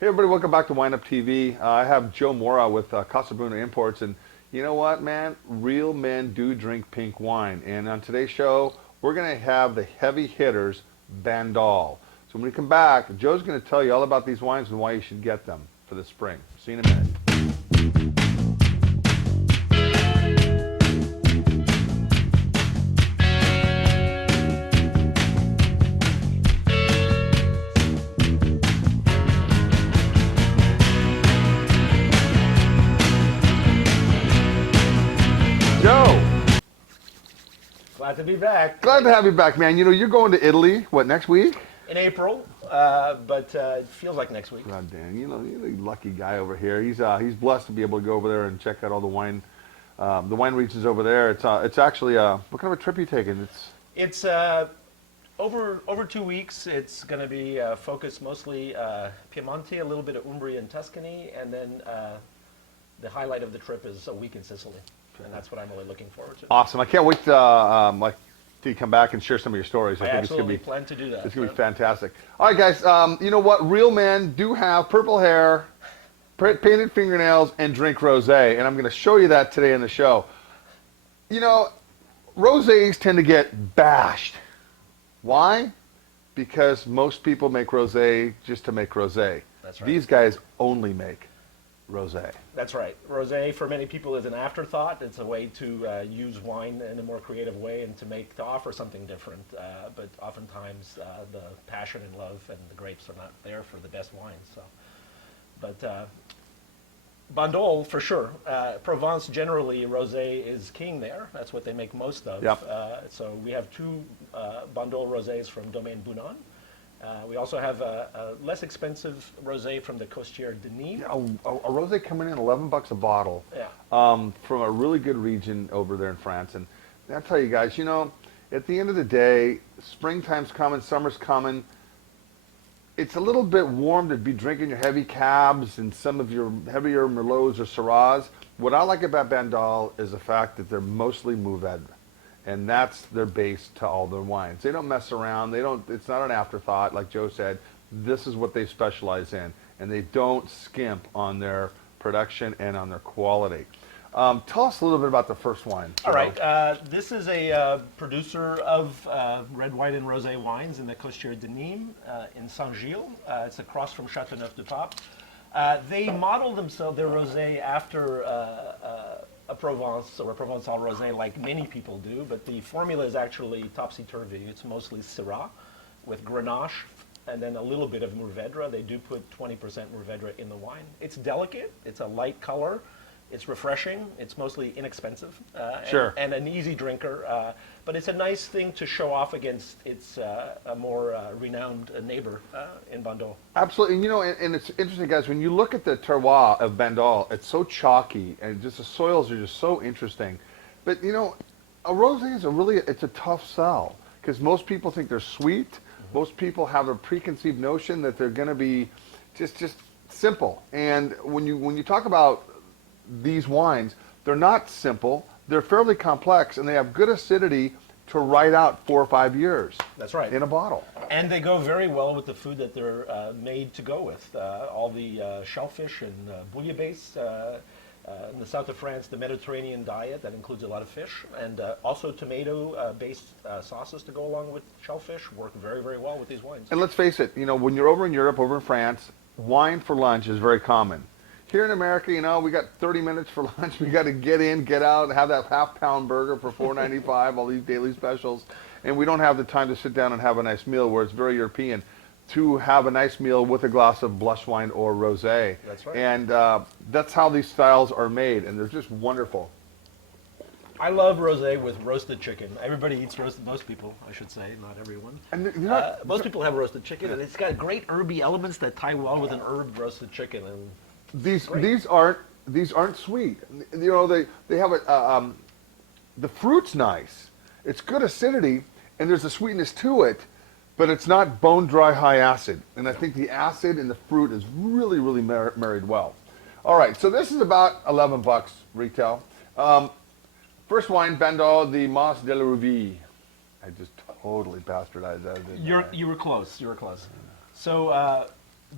Hey everybody, welcome back to WineupTV. I have Joe Mora with Casa Bruno Imports, and you know what, man? Real men do drink pink wine. And on today's show, we're going to have the heavy hitters, Bandol. So when we come back, Joe's going to tell you all about these wines and why you should get them for the spring. See you in a minute. Joe, Glad to be back. glad to have you back, man. You know, you're going to Italy, what, next week? In April, but it feels like next week. God damn, you know, you're a lucky guy over here. He's blessed to be able to go over there and check out all the wine regions over there. It's actually what kind of a trip are you taking? It's over 2 weeks. It's going to be focused mostly Piemonte, a little bit of Umbria and Tuscany, and then the highlight of the trip is a week in Sicily, and that's what I'm really looking forward to. Awesome. I can't wait to till you come back and share some of your stories. I think absolutely plan to do that. It's gonna be fantastic. All right, guys. You know what? Real men do have purple hair, painted fingernails, and drink rosé, and I'm going to show you that today in the show. You know, rosés tend to get bashed. Why? Because most people make rosé just to make rosé. That's right. These guys only make rosé. That's right. Rosé for many people is an afterthought. It's a way to use wine in a more creative way and to offer something different. But oftentimes the passion and love and the grapes are not there for the best wines. So, but Bandol for sure. Provence generally rosé is king there. That's what they make most of. Yep. So we have two Bandol rosés from Domaine Bounon. We also have a less expensive rosé from the Costière de Nîmes. A rosé coming in $11 a bottle. Yeah. From a really good region over there in France. And I'll tell you guys, you know, at the end of the day, springtime's coming, summer's coming. It's a little bit warm to be drinking your heavy cabs and some of your heavier Merlots or Syrahs. What I like about Bandol is the fact that they're mostly Mourvèdre. And that's their base to all their wines. They don't mess around. It's not an afterthought, like Joe said. This is what they specialize in. And they don't skimp on their production and on their quality. Tell us a little bit about the first wine, Joe. All right. This is a producer of red, white, and rosé wines in the Costière de Nîmes in Saint-Gilles. It's across from Châteauneuf-du-Pape. They model their rosé after a Provence or a Provençal rosé, like many people do, but the formula is actually topsy-turvy. It's mostly Syrah with Grenache and then a little bit of Mourvèdre. They do put 20% Mourvèdre in the wine. It's delicate. It's a light color. It's refreshing. It's mostly inexpensive. Sure. And an easy drinker. But it's a nice thing to show off against its a more renowned neighbor in Bandol. Absolutely. And, you know, and it's interesting, guys, when you look at the terroir of Bandol, it's so chalky, and just the soils are just so interesting. But, you know, a rosé is it's a tough sell, because most people think they're sweet. Mm-hmm. Most people have a preconceived notion that they're going to be just simple. And when you talk about these wines, they're not simple. They're fairly complex, and they have good acidity to ride out 4 or 5 years. That's right. In a bottle. And they go very well with the food that they're made to go with. All the shellfish and bouillabaisse. In the south of France, the Mediterranean diet, that includes a lot of fish. And also tomato-based sauces to go along with shellfish work very, very well with these wines. And let's face it, you know, when you're over in Europe, over in France, wine for lunch is very common. Here in America, you know, we got 30 minutes for lunch. We got to get in, get out, and have that half-pound burger for $4.95, all these daily specials. And we don't have the time to sit down and have a nice meal, where it's very European, to have a nice meal with a glass of blush wine or rosé. That's right. And that's how these styles are made, and they're just wonderful. I love rosé with roasted chicken. Everybody eats roasted, most people, I should say, not everyone. And most people have roasted chicken, and it's got great herby elements that tie well with an herb roasted chicken. And these aren't sweet. You know, they have the fruit's nice. It's good acidity, and there's a sweetness to it, but it's not bone dry high acid. And I think the acid in the fruit is really, really married well. All right, so this is about $11 retail. First wine, Bandol, the Mas de la Revie. I just totally bastardized that. You were close. You were close. So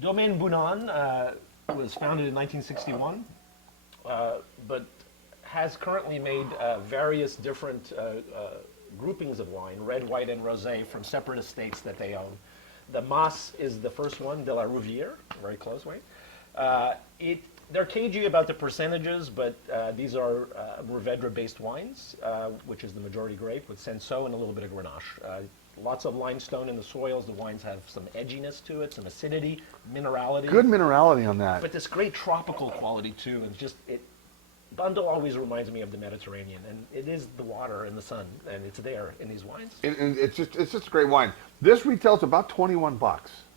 Domaine Bounan was founded in 1961, but has currently made various different groupings of wine, red, white, and rosé, from separate estates that they own. The Mas is the first one, de la Rouvière, very close, Wayne. They're cagey about the percentages, but these are Mourvèdre-based wines, which is the majority grape, with Cinsault and a little bit of Grenache. Lots of limestone in the soils. The wines have some edginess to it, some acidity, minerality. Good minerality on that. But this great tropical quality too, and Bandol always reminds me of the Mediterranean, and it is the water and the sun, and it's there in these wines. And it's just a great wine. This retails about $21,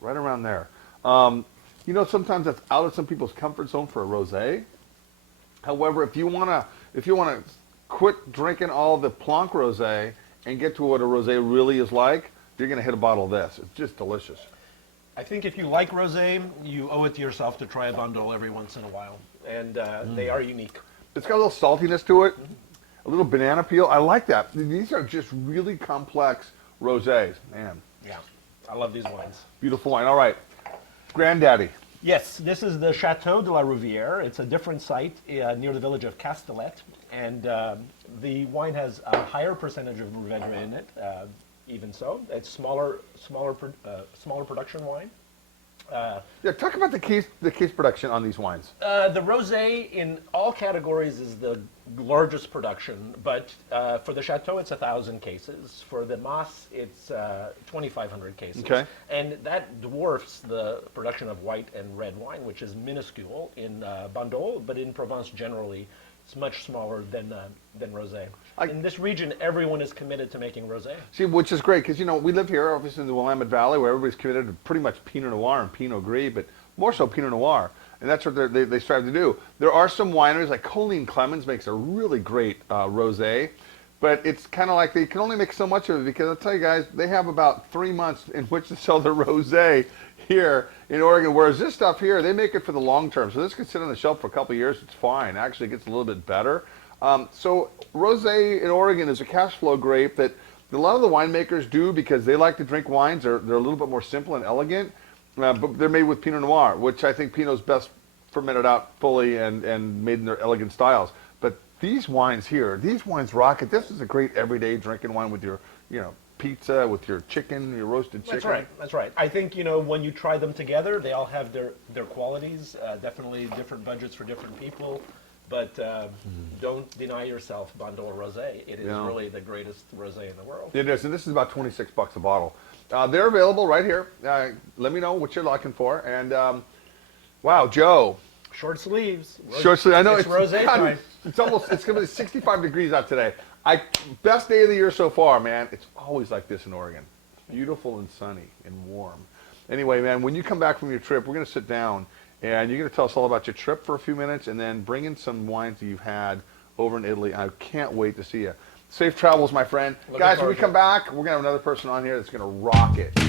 right around there. You know, sometimes that's out of some people's comfort zone for a rosé. However, if you wanna quit drinking all the Planck rosé and get to what a rosé really is like, you're gonna hit a bottle of this. It's just delicious. I think if you like rosé, you owe it to yourself to try a Bandol every once in a while, and they are unique. It's got a little saltiness to it, a little banana peel. I like that. These are just really complex rosés, man. Yeah, I love these wines. Beautiful wine. All right, Granddaddy. Yes, this is the Chateau de la Rouvière. It's a different site near the village of Castellet, and the wine has a higher percentage of Mourvèdre in it. Even so, it's smaller production wine. Yeah, talk about the case production on these wines. The rosé in all categories is the largest production, but for the Chateau it's 1,000 cases. For the Mas it's 2,500 cases. Okay. And that dwarfs the production of white and red wine, which is minuscule in Bandol, but in Provence generally it's much smaller than rosé. In this region, everyone is committed to making rosé. See, which is great, because, you know, we live here, obviously, in the Willamette Valley, where everybody's committed to pretty much Pinot Noir and Pinot Gris, but more so Pinot Noir. And that's what they strive to do. There are some wineries, like Colleen Clemens makes a really great rosé, but it's kind of like they can only make so much of it, because I'll tell you guys, they have about 3 months in which to sell their rosé here in Oregon, whereas this stuff here, they make it for the long term. So this can sit on the shelf for a couple of years, it's fine. Actually, it gets a little bit better. So rosé in Oregon is a cash flow grape that a lot of the winemakers do because they like to drink wines. They're a little bit more simple and elegant, but they're made with Pinot Noir, which I think Pinot's best fermented out fully and made in their elegant styles. But these wines here, these wines rock it. This is a great everyday drinking wine with your, you know, pizza, with your chicken, your roasted chicken. That's right. That's right. I think, you know, when you try them together, they all have their qualities. Definitely different budgets for different people. But don't deny yourself Bandol Rosé. It is really the greatest rosé in the world. It is, and this is about $26 a bottle. They're available right here. Let me know what you're looking for. And wow, Joe. Short sleeves. Short sleeves. I know it's rosé time. It's going to be 65 degrees out today. Best day of the year so far, man. It's always like this in Oregon. Beautiful and sunny and warm. Anyway, man, when you come back from your trip, we're going to sit down and you're going to tell us all about your trip for a few minutes and then bring in some wines that you've had over in Italy. I can't wait to see you. Safe travels, my friend. Guys, when we come back, we're going to have another person on here that's going to rock it.